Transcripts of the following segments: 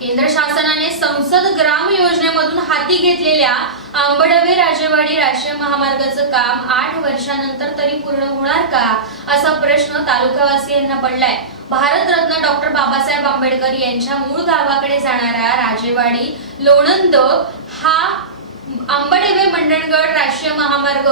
केंद्र शासनाने संसद ग्राम योजनेमधून हाती घेतलेल्या आंबडवे राजेवाडी राष्ट्रीय महामार्गाचं काम आठ वर्षानंतर तरी पूर्ण होणार का असा प्रश्न तालुकावासियांना पडलाय. भारतरत्न डॉक्टर बाबासाहेब आंबेडकर यांच्या मूळ गावाकडे जाणारा राजेवाडी लोणंद हा आंबडवे मंडणगड राष्ट्रीय महामार्ग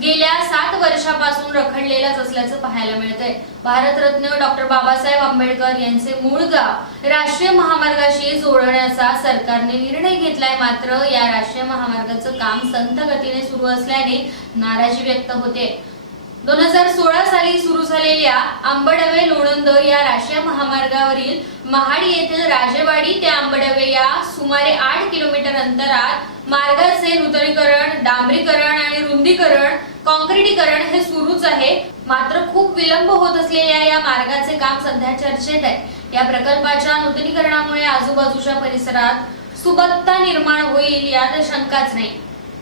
गेल्या सात वर्षापासून रखडलेलाच असल्याचं पाहायला मिळतंय. भारतरत्न डॉक्टर बाबासाहेब आंबेडकर यांचे मूळ गाव राष्ट्रीय महामार्गाशी जोडण्याचा सरकारने निर्णय घेतलाय. मात्र या राष्ट्रीय महामार्गाचं काम संत गतीने सुरू असल्याने नाराजी व्यक्त होते. दोन हजार सोळा साली सुरू झालेल्या आंबडवे लोणंद या राष्ट्रीय महामार्गावरील महाड येथील राजेवाडी ते आंबडवे या सुमारे आठ किलोमीटर अंतरात मार्गाचे नूतनीकरण डांबरीकरण आणि रुंदीकरण कॉन्क्रिटीकरण हे सुरूच आहे. मात्र खूप विलंब होत असलेल्या या मार्गाचे काम सध्या चर्चेत आहे. या प्रकल्पाच्या नूतनीकरणामुळे आजूबाजूच्या परिसरात सुबत्ता निर्माण होईल यात शंकाच नाही.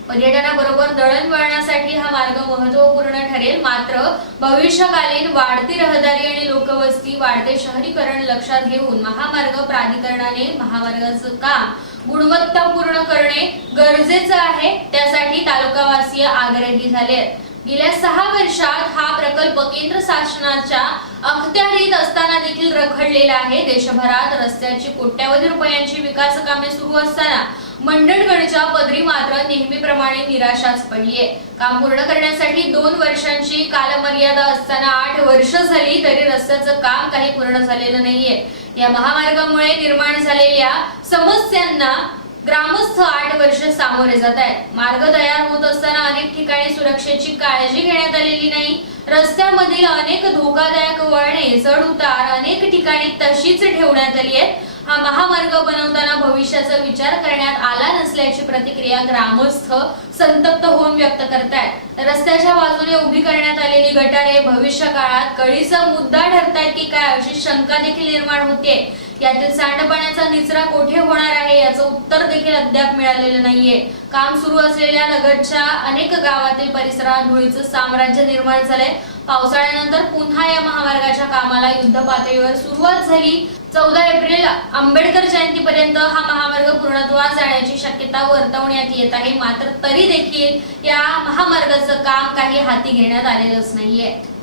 पर्यटनाबरोबर दळणवळणासाठी हा मार्ग महत्त्वपूर्ण ठरेल. मात्र भविष्यकालीन वाढती रहदारी आणि लोकवस्ती वाढते शहरीकरण लक्षात घेऊन महामार्ग प्राधिकरणाने महामार्गाचं काम गुणवत्तापूर्ण करणे गरजेचं आहे. त्यासाठी तालुकावासीय आग्रही झाले आहेत गेल्या सहा वर्षात हा प्रकल्प केंद्र शासनाच्या अखत्यारीत असताना देखील रखडलेला आहे. देशभरात रस्त्याची कोट्यावधी रुपयांची विकास कामे सुरू असताना मंडणगडच्या पदरी मात्र नेहमीप्रमाणे निराशाच पडलीये. काम पूर्ण करण्यासाठी दोन वर्षांची कालमर्यादा असताना आठ वर्ष झाली तरी रस्त्याचं काम काही पूर्ण झालेलं नाहीये. या महामार्गामुळे निर्माण झालेल्या समस्यांना ग्रामस्थ आठ वर्ष सामोरे जात आहेत. मार्ग तयार होत असताना अनेक ठिकाणी सुरक्षेची काळजी घेण्यात आलेली नाही. रस्त्यामधील अनेक धोकादायक वळणे चढ उतार अनेक ठिकाणी तशीच ठेवण्यात आली आहेत. हा महामार्ग बनवताना भविष्याचा विचार करण्यात त्याची प्रतिक्रिया ग्रामस्थ संतप्त होऊन व्यक्त करतायत. रस्त्याच्या बाजूने उभी करण्यात आलेली गटारे भविष्य काळात कळीचा मुद्दा ठरतायत की काय अशी शंका देखील निर्माण होते यातील सांडपाण्याचा निचरा कोठे होणार आहे याचं उत्तर देखील अद्याप मिळालेलं नाहीये. काम सुरू असलेल्या लगतच्या अनेक गावातील परिसरात धुळीचं साम्राज्य निर्माण झालंय. पावसाळ्यानंतर पुन्हा या महामार्गाच्या कामाला युद्ध पातळीवर सुरुवात झाली. चौदा एप्रिल आंबेडकर जयंतीपर्यंत हा महामार्ग पूर्णत्वास जाण्याची शक्यता वर्तवण्यात येत आहे. मात्र तरी देखील या महामार्गाचं काम काही हाती घेण्यात आलेलंच नाहीये.